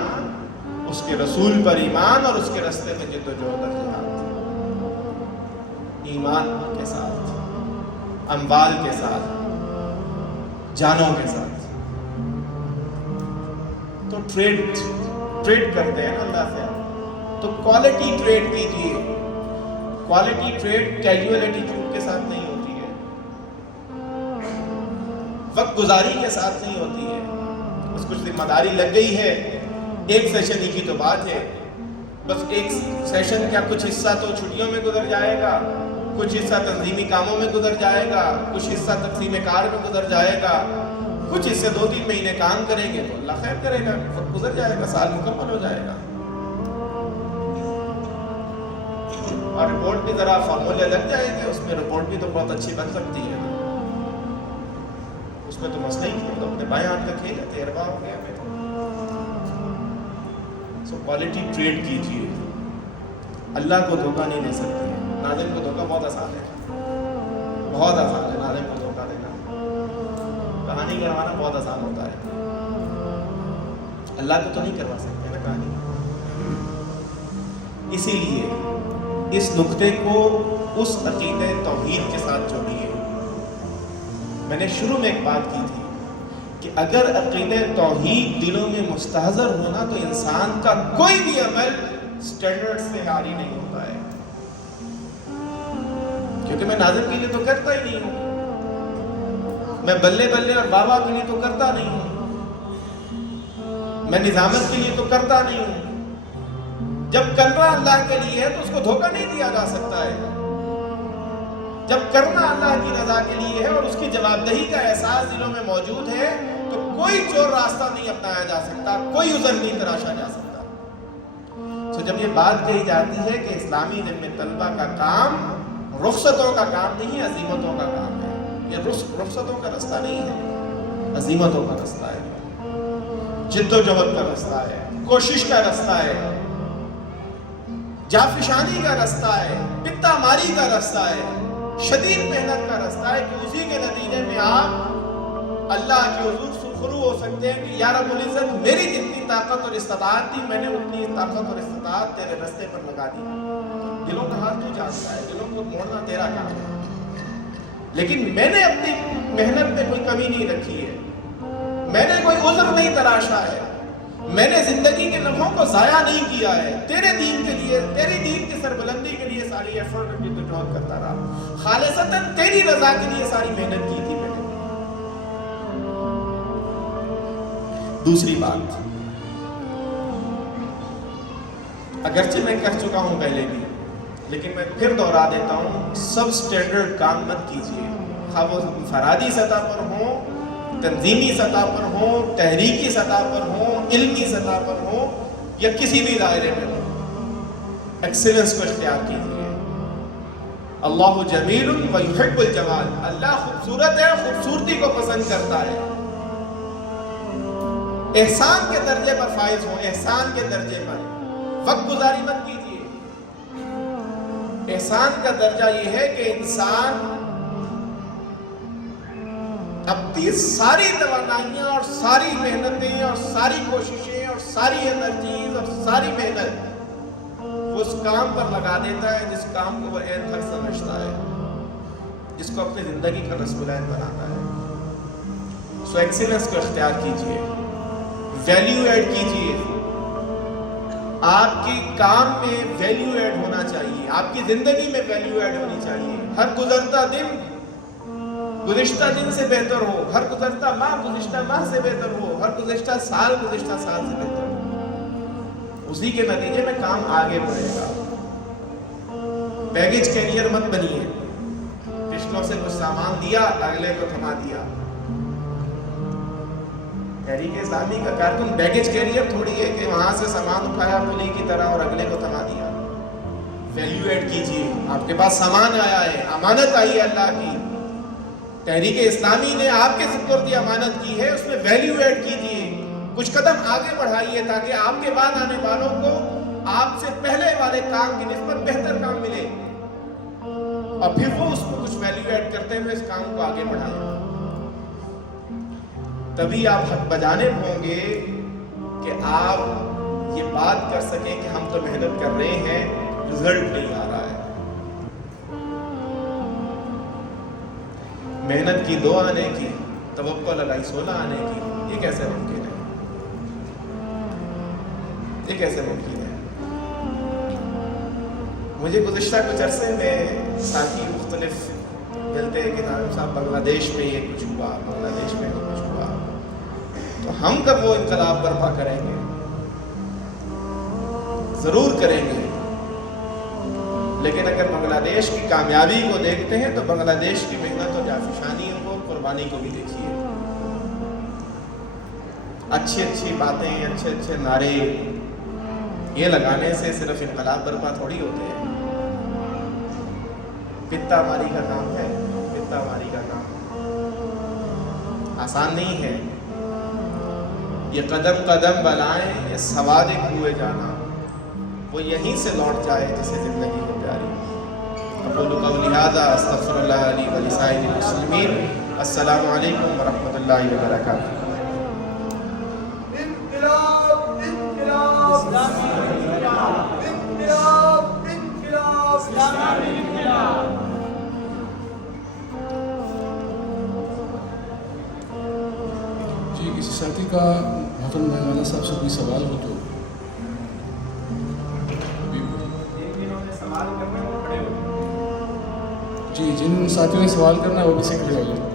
اس کے رسول پر ایمان اور اس کے راستے میں جد و جہد اور جہاد، ایمان کے ساتھ، اموال کے ساتھ، جانوں کے ساتھ۔ تو ٹریڈ کرتے ہیں نا اللہ سے، تو کوالٹی ٹریڈ کیجیے۔ کوالٹی ٹریڈ کیجول ایٹیٹیوڈ کے ساتھ نہیں ہوتی ہے، وقت گزاری کے ساتھ نہیں ہوتی ہے، اس کچھ ذمہ داری لگ گئی ہے. ایک سیشن ہی کی تو بات ہے، بس ایک سیشن کیا کچھ حصہ تو چھٹیوں میں گزر جائے گا، کچھ حصہ تنظیمی کاموں میں گزر جائے گا، کچھ حصہ تقسیم کار میں گزر جائے گا، کچھ حصے 2-3 مہینے کام کریں گے تو اللہ خیر کرے گا، گزر جائے گا، سال مکمل ہو جائے گا. اور رپورٹ بھی ذرا فارمولے لگ جائیں گے، اس میں رپورٹ بھی تو بہت اچھی بن سکتی ہے، اس میں تو مسئلہ ہی نہیں، تو اپنے بائیں ہاتھ کا کھیل ہے، تجربہ ہو گیا. سو کوالٹی ٹریڈ کیجیے، اللہ کو دھوکہ نہیں دے سکتے. ناظرین کو دھوکہ بہت آسان ہے، بہت آسان ہے ناظرین کو دھوکہ دینا، کہانی کروانا بہت آسان ہوتا ہے. اللہ کو تو نہیں کروا سکتے نا کہانی. اسی لیے اس نقطے کو اس عقیدہ توحید کے ساتھ جوڑیے. میں نے شروع میں ایک بات کی تھی کہ اگر عقیدہ توحید دلوں میں مستحضر ہونا تو انسان کا کوئی بھی عمل سٹینڈرڈ سے عاری نہیں ہوتا ہے. کیونکہ میں ناظر کے لیے تو کرتا ہی نہیں ہوں، میں بلے بلے اور بابا کے لیے تو کرتا نہیں ہوں، میں نظامت کے لیے تو کرتا نہیں ہوں. جب کرنا اللہ کے لیے ہے تو اس کو دھوکہ نہیں دیا جا سکتا ہے. جب کرنا اللہ کی رضا کے لیے ہے اور اس کی جواب دہی کا احساس دلوں میں موجود ہے تو کوئی چور راستہ نہیں اپنایا جا سکتا، کوئی عذر نہیں تراشا جا سکتا. تو جب یہ بات کہی جاتی ہے کہ اسلامی ذمہ طلبہ کا کام رخصتوں کا کام نہیں، عزیمتوں کا کام ہے. یہ رخصتوں کا رستہ نہیں ہے، عزیمتوں کا رستہ ہے، جد و جہد کا رستہ ہے، کوشش کا رستہ ہے، جافشانی کا رستہ ہے، پتا ماری کا رستہ ہے، شدید محنت کا رستہ ہے کہ اسی کے نتیجے میں آپ اللہ کے حضور سرخرو ہو سکتے ہیں کہ یا رب العزت میری جتنی طاقت اور استطاعت تھی میں نے اتنی طاقت اور استطاعت تیرے رستے پر لگا دی. دلوں کا حال تو جانتا ہے، دلوں کو موڑنا تیرا کام ہے، لیکن میں نے اپنی محنت میں کوئی کمی نہیں رکھی ہے، میں نے کوئی عذر نہیں تراشا ہے، میں نے زندگی کے لمحوں کو ضائع نہیں کیا ہے. تیرے دین کے لیے، تیری دین کی سربلندی کے لیے ساری ایفرٹ اور جدوجہد کرتا رہا، خالصتاً تیری رضا کے لیے ساری محنت کی تھی میں نے. دوسری بات، اگرچہ میں کہہ چکا ہوں پہلے بھی لیکن میں پھر دوہرا دیتا ہوں، سب سٹینڈرڈ کام مت کیجیے، خواہ وہ انفرادی سطح پر ہوں، تنظیمی سطح پر ہوں، تحریکی سطح پر ہوں، علمی سطح پر ہوں یا کسی بھی دائرے میں ہوں. ایکسیلنس کو اختیار کیجیے. اللہ جمیل و یحب الجمال، اللہ خوبصورت ہے، خوبصورتی کو پسند کرتا ہے. احسان کے درجے پر فائز ہو، احسان کے درجے پر وقت گزاری مت کیجیے. احسان کا درجہ یہ ہے کہ انسان اپنی ساری توانائیاں اور ساری محنتیں اور ساری کوششیں اور ساری انرجیز اور ساری محنت وہ اس کام پر لگا دیتا ہے جس کام کو وہ عین حق سمجھتا ہے، جس کو اپنی زندگی کا رسم العین بناتا ہے. سو ایکسیلنس کو اختیار کیجیے، ویلیو ایڈ کیجیے. آپ کے کام میں ویلیو ایڈ ہونا چاہیے، آپ کی زندگی میں ویلیو ایڈ ہونی چاہیے. ہر گزرتا دن گزشتہ دن سے بہتر ہو، ہر گزرتا ماہ گزشتہ ماہ سے بہتر ہو، ہر گزشتہ سال گزشتہ سال سے بہتر ہو. اسی کے نتیجے میں کام آگے بڑھے گا. بیگیج کیریئر مت بنیے، پچھلوں سے کچھ سامان دیا اگلے کو تھما دیا. تحریک اسلامی کا کارکن بیگیج کیریئر تھوڑی ہے کہ وہاں سے سامان اٹھایا پلی کی طرح اور اگلے کو تھما دیا. ویلیو ایڈ کیجیے. آپ کے پاس سامان آیا ہے، امانت آئی ہے اللہ کی، تحریک اسلامی نے آپ کے سپرد امانت کی ہے، اس میں ویلیو ایڈ کیجیے. کچھ قدم آگے بڑھائیے تاکہ آپ کے بعد آنے والوں کو آپ سے پہلے والے کام کی نسبت بہتر کام ملے، اور پھر وہ اس کو کچھ ویلیو ایڈ کرتے ہوئے اس کام کو آگے بڑھائیں. تبھی آپ حق بجانب ہوں گے کہ آپ یہ بات کر سکیں کہ ہم تو محنت کر رہے ہیں، رزلٹ نہیں آ رہا ہے. محنت کی 2 آنے کی، توکل علی 16 آنے کی، یہ کیسے ممکن ہے؟ یہ کیسے ممکن ہے؟ مجھے گزشتہ کچھ عرصے میں ساتھی مختلف ملتے ہیں کہ ناظم صاحب بنگلہ دیش میں یہ کچھ ہوا، بنگلہ دیش میں یہ کچھ ہوا. تو ہم کب وہ انقلاب برپا کریں گے؟ ضرور کریں گے، لیکن اگر بنگلہ دیش کی کامیابی کو دیکھتے ہیں تو بنگلہ دیش کی محنت اور جافشانیوں کو، قربانی کو بھی دیکھیے۔ اچھی اچھی باتیں، اچھے اچھے نعرے یہ لگانے سے صرف انقلاب برپا تھوڑی ہوتے ہیں۔ پتا ماری کا کام ہے، پتا ماری کا کام آسان نہیں ہے۔ یہ قدم قدم بلائیں، یہ سواد کوئے جانا، وہ یہیں سے لوٹ جائے جسے زندگی کو پیاری۔ اقول قولی ھذا استغفر اللہ لی ولسائر المسلمین۔ السلام علیکم ورحمۃ اللہ وبرکاتہ۔ جی، کسی ساتھی کا محترم مہمان صاحب سے کوئی سوال ہو تو جی، جن ساتھیوں نے سوال کرنا ہے وہ بھی سے کھڑے ہو جائیں۔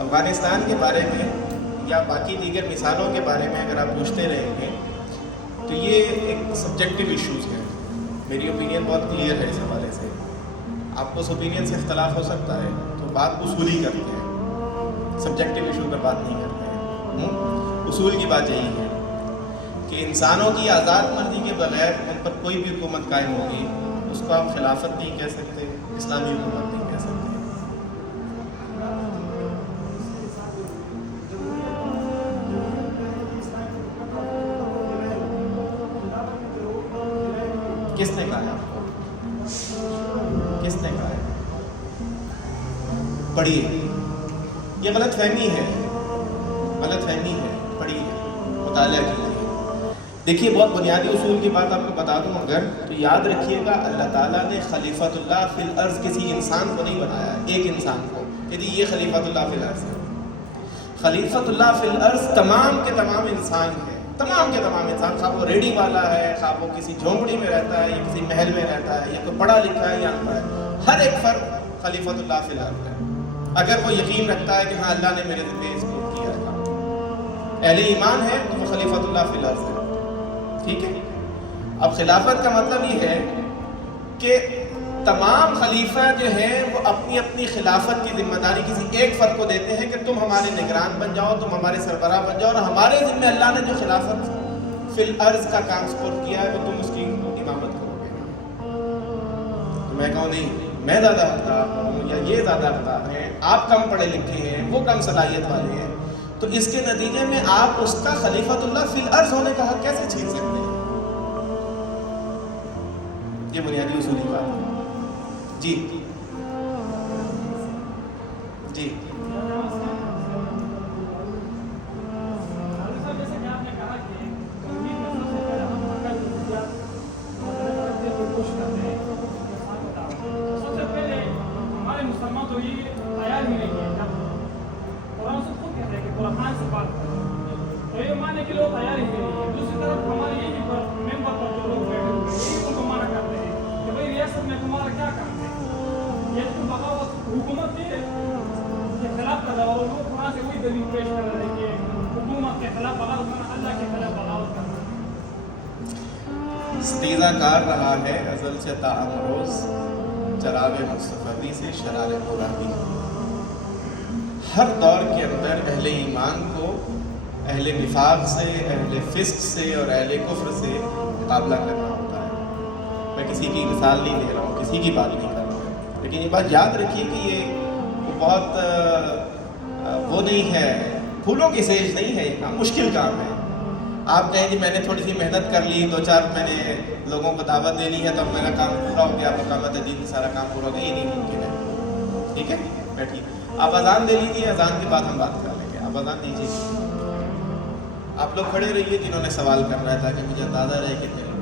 افغانستان کے بارے میں یا باقی دیگر مثالوں کے بارے میں اگر آپ پوچھتے رہیں گے تو یہ ایک سبجیکٹیو ایشوز ہیں۔ میری اوپینین بہت کلیئر ہے اس حوالے سے۔ آپ کو اس اوپینین سے اختلاف ہو سکتا ہے تو بات اصولی کرتے ہیں، سبجیکٹیو ایشو پر بات نہیں کرتے ہیں۔ اصول کی بات یہی ہے کہ انسانوں کی آزاد مرضی کے بغیر ان پر کوئی بھی حکومت قائم ہوگی، اس کو آپ خلافت نہیں کہہ سکتے، اسلامی حکومت نہیں کہہ سکتے۔ کس نے کہا ہے آپ کو؟ کس نے کہا ہے؟ پڑھیے، یہ غلط فہمی ہے، غلط فہمی ہے، پڑھیے، مطالعہ کیجیے۔ دیکھیے، بہت بنیادی اصول کی بات آپ کو بتا دوں اگر تو یاد رکھیے گا، اللہ تعالیٰ نے خلیفۃ اللہ فی الارض کسی انسان کو نہیں بنایا، ایک انسان کو کہ جی یہ خلیفۃ اللہ فی الارض ہے۔ خلیفۃ اللہ فی الارض تمام کے تمام انسان ہیں، تمام کے تمام انسان، خواہ وہ ریڈی والا ہے، خواہ وہ کسی جھونپڑی میں رہتا ہے یا کسی محل میں رہتا ہے یا کوئی پڑھا لکھا ہے یا انپڑھ ہے، ہر ایک فرد خلیفۃ اللہ فی الارض ہے اگر وہ یقین رکھتا ہے کہ ہاں اللہ نے میرے ذمہ اس کو کیا ہے کام۔ اہل ایمان ہے تو وہ خلیفۃ اللہ فی الارض ہے، ٹھیک ہے۔ اب خلافت کا مطلب یہ ہے کہ تمام خلیفہ جو ہیں وہ اپنی اپنی خلافت کی ذمہ داری کسی ایک فرد کو دیتے ہیں کہ تم ہمارے نگران بن جاؤ، تم ہمارے سربراہ بن جاؤ، اور ہمارے ذمہ اللہ نے جو خلافت فی الارض کا کام سپورٹ کیا ہے وہ تم اس کی امامت کرو گے۔ تو میں کہوں نہیں، میں زیادہ حقدار ہوں یا یہ زیادہ حقدار ہیں، آپ کم پڑھے لکھے ہیں، وہ کم صلاحیت والے ہیں، تو اس کے نتیجے میں آپ اس کا خلیفۃ اللہ فی الارض ہونے کا حق کیسے چھین سکتے ہیں؟ یہ بنیادی اصولی بات ہے۔ جی جی ستیزہ کار رہا ہے ازل سے تا امروز، چراغ مصطفی سے شرار قرآنی۔ ہر دور کے اندر اہل ایمان کو اہل نفاق سے، اہل فسق سے اور اہل کفر سے مقابلہ کرنا ہوتا ہے۔ میں کسی کی مثال نہیں دے رہا ہوں، کسی کی بات نہیں کر رہا ہوں، لیکن یہ بات یاد رکھیے کہ یہ بہت وہ نہیں ہے، پھولوں کی سیج نہیں ہے، یہ کام مشکل کام ہے۔ آپ کہیں جی میں نے تھوڑی سی محنت کر لی، 2-4 میں نے لوگوں کو دعوت دے لی ہے تو اب میرا کام پورا ہو گیا، مقامات دین سارا کام پورا ہو گیا، یہ نہیں ممکن ہے. ٹھیک ہے بیٹھیے، آپ اذان دے لیجیے، اذان کے بعد ہم بات کر لیں گے. آپ اذان دیجیے. آپ لوگ کھڑے رہیے جنہوں نے سوال کرنا ہے تاکہ مجھے اندازہ رہے کتنے لوگ ہیں.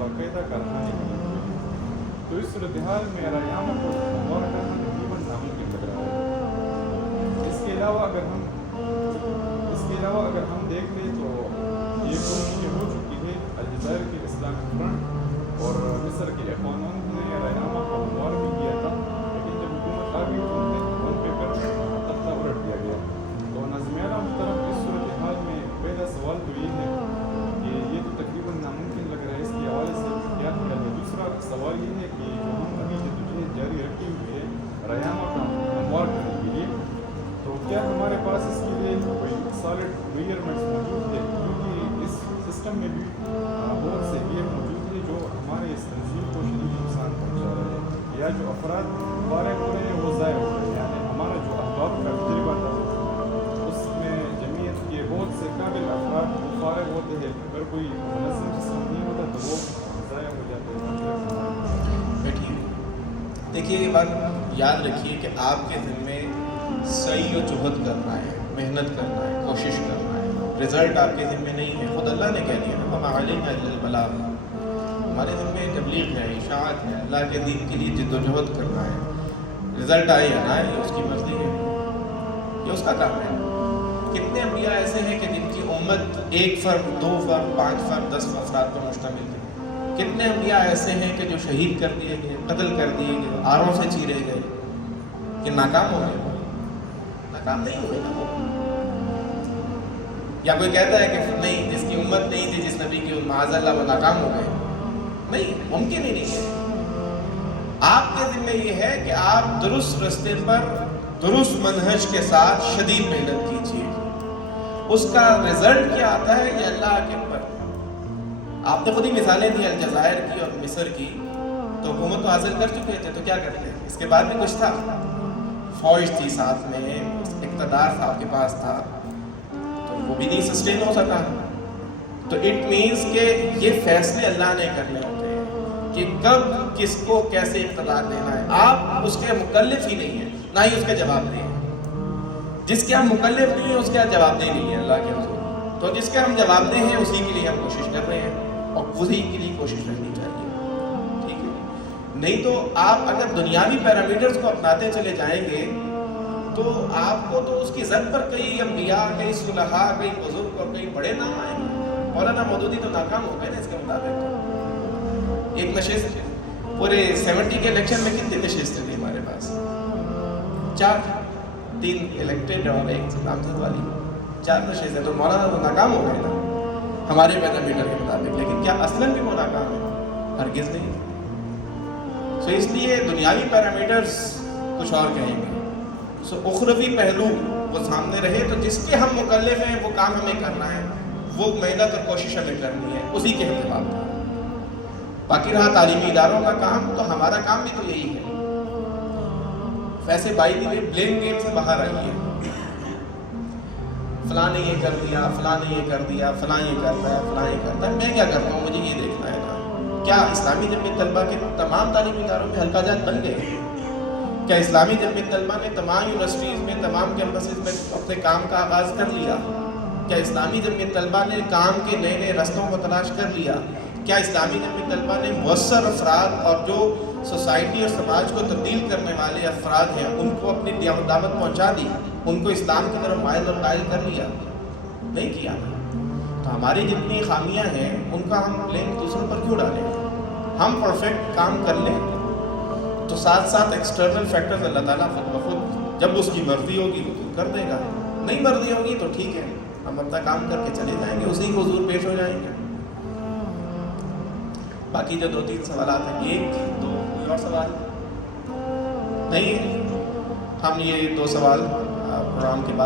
باقاعدہ کارخانے ہیں. تو اس صورتحال میں رایامہ کو غور کرنا تقریباً ناممکن لگ رہا ہے. اس کے علاوہ اگر ہم دیکھ لیں تو یہ کوششیں ہو چکی ہے. الجزائر کے اسلامی فرنٹ اور مصر کے اخوان نے رایامہ کو غور بھی کیا تھا، لیکن جب حکومت آ گئی تو ان پہ کر تختہ الٹ دیا گیا. تو ناظمین محترم، اس صورتحال میں پہلا سوال تو یہ ہے کہ یہ تو تقریباً ناممکن لگ رہا ہے، اس کے حوالے سے کیا کیا جائے. دوسرا سوال یہ ہے کہ جو ہم ابھی جدوجہد جاری رکھے ہوئے ہیں رایامہ کا ہموار کرنے کے لیے، تو کیا ہمارے پاس اس کے لیے کوئی سالڈ میجرمنٹس موجود ہے؟ کیونکہ اس سسٹم میں بھی بہت سے یہ موجود ہے جو ہمارے اس تنظیم کو شدید نقصان پہنچا رہے ہیں، یا جو افراد فارغ ہو رہے ہیں وہ ضائع ہو رہے ہیں. یعنی ہمارا جو احباب کا تجربہ تھا اس میں جمعیت کے بہت سے قابل افراد وہ فارغ ہوتے ہیں، اگر کوئی منظم سسٹم نہیں ہوتا تو وہ ضائع ہو جاتے ہیں. بیٹھیے، دیکھیے یہ بات یاد رکھیے کہ آپ کے ذمے سعی و جہد کرنا ہے، محنت کرنا ہے، کوشش کرنا ہے. رزلٹ آپ کے ذمے نہیں ہے، خود اللہ نے کہہ دیا نا وَمَا عَلَيْنَا إِلَّا الْبَلَاغُ. ہمارے ذمے تبلیغ ہے، اشاعت ہے، اللہ کے دین کے لیے جد و جہد کرنا ہے. رزلٹ آئے یا نہ آئے یہ اس کی مرضی ہے، یہ اس کا کام ہے. کتنے انبیاء ایسے ہیں کہ جن کی امت 1 فرد 2 فرد 5 فرد 10 افراد پر مشتمل ہے؟ کتنے انبیاء ایسے ہیں کہ جو شہید کر دیے گئے، قتل کر دیے گئے، آروں سے چیرے گئے؟ کہ ناکام ہو گئے؟ ناکام نہیں ہوئے نا وہ. یا کوئی کہتا ہے کہ نہیں جس کی امت نہیں تھی، جس نبی کی معاذ اللہ وہ ناکام ہو گئے؟ نہیں، ممکن ہی نہیں ہے. آپ کے ذمہ یہ ہے کہ آپ درست راستے پر درست منہج کے ساتھ شدید محنت کیجیے. اس کا رزلٹ کیا آتا ہے یہ اللہ کے اوپر. آپ نے خود ہی مثالیں دی الجزائر کی اور مصر کی، تو حکومت تو حاصل کر چکے تھے تو کیا کرتے؟ اس کے بعد بھی کچھ تھا، فوج تھی ساتھ میں، اقتدار تھا آپ کے پاس تھا، تو وہ بھی نہیں سسٹین ہو سکا. تو اٹ مینس کہ یہ فیصلے اللہ نے کرنے ہوتے ہیں کہ کب کس کو کیسے اقتدار دینا ہے. آپ اس کے مکلف ہی نہیں ہیں. نہ ہی اس کے جواب دیں. جس کے ہم مکلف نہیں ہیں اس کے جواب دہ نہیں ہے اللہ کے حضور. تو جس کے ہم جواب دہ ہیں اسی کے لیے ہم کوشش کر رہے ہیں اور وہی کے لیے کوشش رہنی چاہیے. ٹھیک ہے. نہیں تو آپ اگر دنیاوی پیرامیٹرز کو اپناتے چلے جائیں گے تو آپ کو تو اس کی زد پر کئی انبیاء, کئی صلحاء, کئی بزرگ اور کئی بڑے نام آئے ہیں. مولانا مودودی تو ناکام ہو گئے نا اس کے مطابق. ایک نشست پورے 70 کے الیکشن میں کتنی نشستیں تھیں ہمارے پاس؟ 4, 3 الیکٹڈ اور 1 نامزد والی, 4 نشستیں. تو مولانا تو ناکام ہو گئے نا ہمارے پیرامیٹر کے مطابق. لیکن کیا اصلاً بھی وہ ناکام ہے؟ ہرگز نہیں. سو اس لیے دنیاوی پیرامیٹرز کچھ اور کہیں گے, سو اخروی پہلو وہ سامنے رہے. تو جس کے ہم مکلف ہیں وہ کام ہمیں کرنا ہے, وہ محنت اور کوشش ہمیں کرنی ہے, اسی کے ہم جواب دیں. باقی رہا تعلیمی اداروں کا کام, تو ہمارا کام بھی تو یہی ہے. ویسے by the way blame game سے باہر آئیے. فلاں نے یہ کر دیا, فلاں نے یہ کر دیا, فلاں یہ کرتا ہے, فلاں یہ کرتا ہے. میں کیا کرتا ہوں, مجھے یہ دیکھنا ہے نا کیا اسلامی جمعیت طلبہ کے تمام تعلیمی اداروں میں حلقہ جات بن گئے ہیں؟ کیا اسلامی جمعیت طلبہ نے تمام یونیورسٹیز میں, تمام کیمپسز میں اپنے کام کا آغاز کر لیا؟ کیا اسلامی جمعیت طلبہ نے کام کے نئے نئے رستوں کو تلاش کر لیا؟ کیا اسلامی جمعیت طلبہ نے مؤثر افراد اور جو سوسائٹی اور سماج کو تبدیل کرنے والے افراد ہیں ان کو اپنی دعوت پہنچا دی, ان کو اسلام کی طرف مائل اور قائل کر لیا؟ نہیں کیا. تو ہماری جتنی خامیاں ہیں ان کا ہم بلیم دوسروں پر کیوں ڈالیں؟ ہم پرفیکٹ کام کر لیں تو ساتھ ساتھ ایکسٹرنل فیکٹرز اللہ تعالیٰ خود بخود جب اس کی مرضی ہوگی وہ دور کر دے گا. نہیں مرضی ہوگی تو ٹھیک ہے, ہم اپنا کام کر کے چلے جائیں گے, اسی کو حضور پیش ہو جائیں گے. باقی جو 2-3 سوالات ہیں, 1-2 کوئی اور سوال نہیں ہے. ہم یہ 2 سوال پروگرام کے بعد